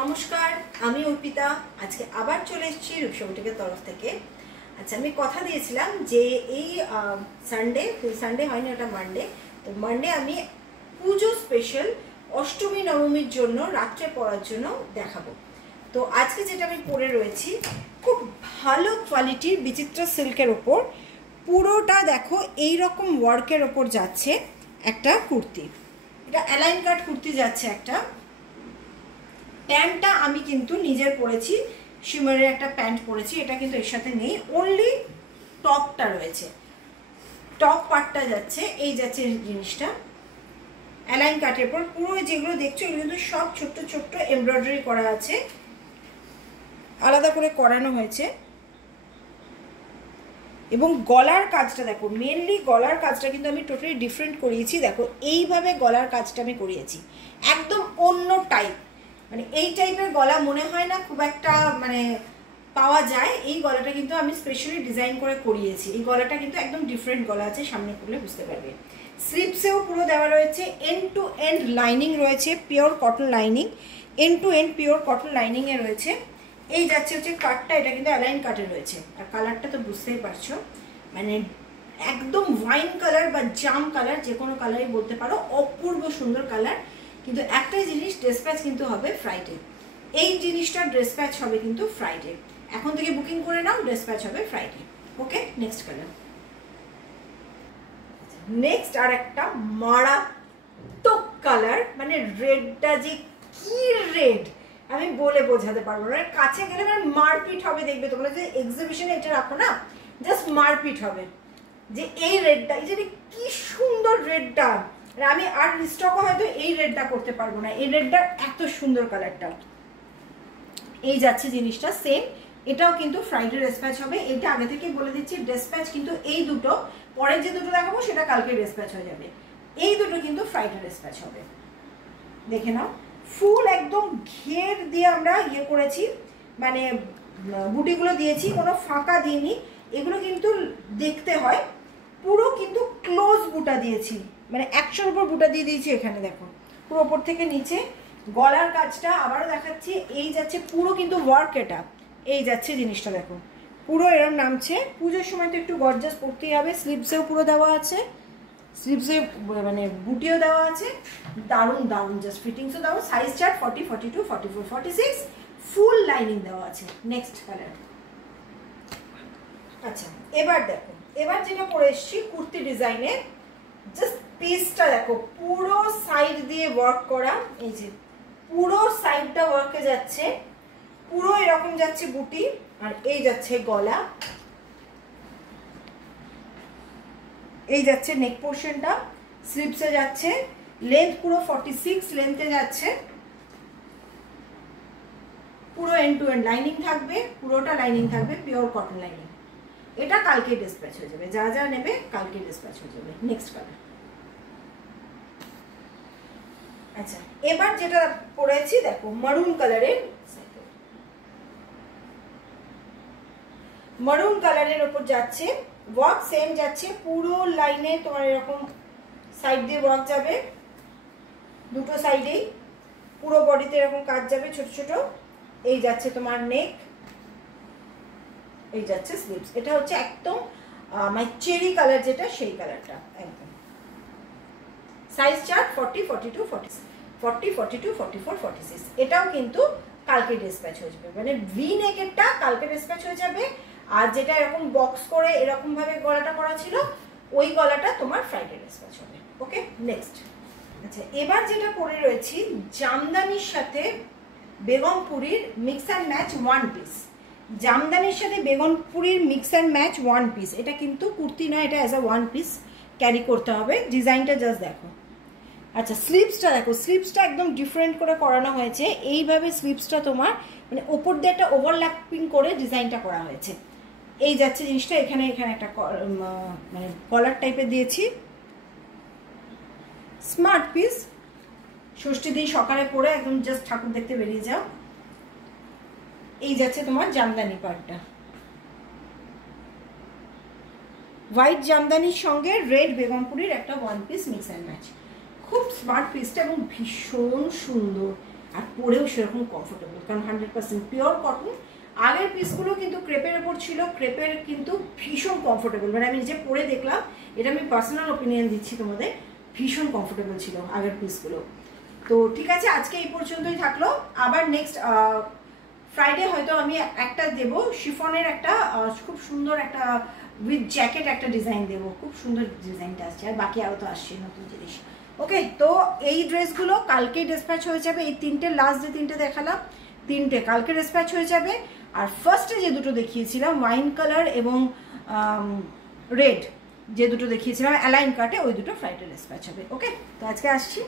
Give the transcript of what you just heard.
নমস্কার, আমি অর্পিতা। আজকে আবার চলে এসেছি রূপসা তরফ থেকে। আচ্ছা, আমি কথা দিয়েছিলাম যে এই সানডে হয়নি, ওটা মানডে। তো মানডে আমি পুজো স্পেশাল অষ্টমী নবমীর জন্য রাত্রে পরার জন্য দেখাবো। তো আজকে যেটা আমি পরে রয়েছি খুব ভালো কোয়ালিটির বিচিত্রা সিল্কের ওপর, পুরোটা দেখো এই রকম ওয়ার্কের ওপর যাচ্ছে একটা কুর্তি। এটা অ্যালাইন কাট কুর্তি যাচ্ছে একটা। প্যান্টটা আমি কিন্তু নিজের পরেছি, শিমারের একটা প্যান্ট পরেছি, এটা কিন্তু এর সাথে নেই, অনলি টপটা রয়েছে। টপ পার্টটা যাচ্ছে, এই যাচ্ছে জিনিসটা অ্যালাইন কাটের পর। পুরো যেগুলো দেখছো এগুলো কিন্তু সব ছোট্ট ছোট্ট এমব্রয়ডারি করা আছে, আলাদা করে করানো হয়েছে। এবং গলার কাজটা দেখো, মেনলি গলার কাজটা কিন্তু আমি টোটালি ডিফারেন্ট করিয়েছি। দেখো এইভাবে গলার কাজটা আমি করিয়েছি, একদম অন্য টাইপ। মানে এই টাইপের গলা মনে হয় না খুব একটা মানে পাওয়া যায়। এই গলাটা কিন্তু আমি স্পেশালি ডিজাইন করে করিয়েছি। এই গলাটা কিন্তু একদম ডিফারেন্ট গলা আছে, সামনে করলে বুঝতে পারবে। স্লিপসেও পুরো দেওয়া রয়েছে, এন্ড টু এন্ড লাইনিং রয়েছে, pure cotton lining, end to end pure cotton লাইনিংয়ে রয়েছে। এই যাচ্ছে হচ্ছে কাটটা, এটা কিন্তু অ্যালাইন কাটে রয়েছে। আর কালারটা তো বুঝতেই পারছো, মানে একদম ওয়াইন কালার বা জাম কালার, যে কোনো কালারই বলতে পারো, অপূর্ব সুন্দর কালার। কিন্তু একটাই জিনিস, ড্রেস প্যাচ কিন্তু হবে ফ্রাইডে। এই জিনিসটা ড্রেস প্যাচ হবে কিন্তু ফ্রাইডে। এখন থেকে বুকিং করে নাও, ড্রেস প্যাচ হবে ফ্রাইডে। ওকে, নেক্সট কালার। নেক্সট আর একটা মারাত্মক কালার, মানে রেডটা যে কি রেড আমি বলে বোঝাতে পারবো না। কাছে গেলে মানে মারপিট হবে, দেখবে তোমরা যে এক্সিবিশনে এটা রাখো না, জাস্ট মারপিট হবে। যে এই রেডটা, এই যে কি সুন্দর রেডটা, আমি আর রিস্টকও হয়তো এই রেডটা করতে পারবো না। এই রেডটা এত সুন্দর কালারটা। এই যাচ্ছে জিনিসটা সেম, এটাও কিন্তু ফ্রাইডে ড্রেস প্যাচ হবে। এটা আগে থেকে বলে দিচ্ছি, ড্রেস প্যাচ কিন্তু এই দুটো, পরের যে দুটো দেখাবো সেটা কালকে ড্রেস প্যাচ হয়ে যাবে। এই দুটো কিন্তু ফ্রাইডে ড্রেস প্যাচ হবে, দেখে নাও। ফুল একদম ঘের দিয়ে আমরা ইয়ে করেছি, মানে বুটিগুলো দিয়েছি, কোনো ফাঁকা দিইনি। এগুলো কিন্তু দেখতে হয় পুরো কিন্তু ক্লোজ বুটা দিয়েছি, মানে 100-র উপর বুটা দিয়ে দিয়েছি। এখানে দেখো পুরো ওপর থেকে নিচে। গলার কাজটা আবারও দেখাচ্ছি, এই যাচ্ছে পুরো কিন্তু ওয়ার্ক। এটা এই যাচ্ছে জিনিসটা দেখো, পুরো এরকম নামছে। পুজোর সময় তো একটু গর্জাস পরতেই হবে। স্লিভসেও পুরো দেওয়া আছে, স্লিভসে মানে বুটিও দেওয়া আছে। দারুণ দারুণ, জাস্ট ফিটিংসও দেওয়া। সাইজ চার্ট 40, 42, 44, 46, ফুল লাইনিং দেওয়া আছে। Next colour. আচ্ছা, এবার দেখো, এবার যেটা পরে এসছি কুর্তি ডিজাইনে, জাস্ট পিসটা দেখো, পুরো সাইড দিয়ে ওয়ার্ক করা। এই যে পুরো সাইডটা ওয়ার্কে যাচ্ছে, পুরো এরকম যাচ্ছে বুটি, আর এই যাচ্ছে গলা, এই যাচ্ছে নেক পোর্শনটা, স্লিপসে যাচ্ছে। লেন্থ পুরো 46 লেন্থে যাচ্ছে। পুরো এন্ড টু এন্ড লাইনিং থাকবে, পুরোটা লাইনিং থাকবে, পিওর কটন লাইনিং। এটা কালকে ডিসপ্যাচ হয়ে যাবে, যা যা নেবে কালকে ডিসপ্যাচ হয়ে যাবে। Next colour. আচ্ছা, এবার যেটা পরেছি দেখো মারুন কালারের, মারুন কালারের ওপর যাচ্ছে ওয়ার্ক, সেম যাচ্ছে পুরো লাইনে তোমার এরকম সাইড দিয়ে ওয়ার্ক যাবে, দুটো সাইডেই পুরো বডিতে এরকম কাজ যাবে ছোট ছোট। এই যাচ্ছে তোমার নেক, এই যাচ্ছে স্লিভস। এটা হচ্ছে একদম মানে চেরি কালার, যেটা সেই কালারটা একদম। Size chart 40, 42, 40, 42, 44, 46। এটাও কিন্তু কালকে ডিসপ্যাচ হয়ে যাবে, মানে ভি নেকেরটা কালকে ডিসপ্যাচ হয়ে যাবে। আর যেটা এরকম বক্স করে এরকম ভাবে গলাটা করা ছিল, ওই গলাটা তোমার ফ্রাইডে ডিসপ্যাচ হবে। Okay, next. আচ্ছা, এবার যেটা পরে রয়েছি জামদানির সাথে বেগমপুরীর mix and match one piece. জামদানির সাথে বেগমপুরীর mix and match one piece. এটা কিন্তু কুর্তি নয়, এটা as a one piece carry করতে হবে। ডিজাইনটা জাস্ট দেখো। আচ্ছা, স্লিভসটা দেখো, স্লিভসটা একদম ডিফারেন্ট করে করানো হয়েছে। এইভাবে স্লিভসটা তোমার মানে ওপর দিয়ে একটা ওভারল্যাপিং করে ডিজাইনটা করা হয়েছে। এই যাচ্ছে জিনিসটা, এখানে এখানে একটা মানে কলার টাইপের দিয়েছি। স্মার্ট পিস, ষষ্ঠী দিন সকালে পরে একদম জাস্ট ঠাকুর দেখতে বেরিয়ে যাও। এই যাচ্ছে তোমার জামদানি পার্টটা, হোয়াইট জামদানির সঙ্গে রেড বেগমপুরীর একটা one piece mix and match. খুব স্মার্ট পিসটা এবং ভীষণ সুন্দর। আর পরেও সেরকম কমফোর্টেবল, কারণ 100% পিওর কটন। আগের পিসগুলো কিন্তু ক্রেপের ওপর ছিল, ক্রেপের কিন্তু ভীষণ কমফোর্টেবল, মানে আমি নিজে পরে দেখলাম, এটা আমি পার্সোনাল ওপিনিয়ন দিচ্ছি তোমাদের, ভীষণ কমফোর্টেবল ছিল আগের পিসগুলো। তো ঠিক আছে, আজকে এই পর্যন্তই থাকলো। আবার নেক্সট ফ্রাইডে হয়তো আমি একটা দেবো শিফনের একটা খুব সুন্দর একটা উইথ জ্যাকেট একটা ডিজাইন দেবো, খুব সুন্দর ডিজাইনটা আসছে, আর বাকি আরও তো আসছে নতুন জিনিস। ওকে, তো এই ড্রেসগুলো কালকেই ডিসপ্যাচ হয়ে যাবে, এই তিনটে লাস্ট যে তিনটে দেখালাম তিনটে কালকে ডিসপ্যাচ হয়ে যাবে। আর ফার্স্টে যে দুটো দেখিয়েছিলাম ওয়াইন কালার এবং রেড যে দুটো দেখিয়েছিলাম অ্যালাইন কাটে, ওই দুটো ফ্রাইডে ডিসপ্যাচ হবে। ওকে, তো আজকে আসছি।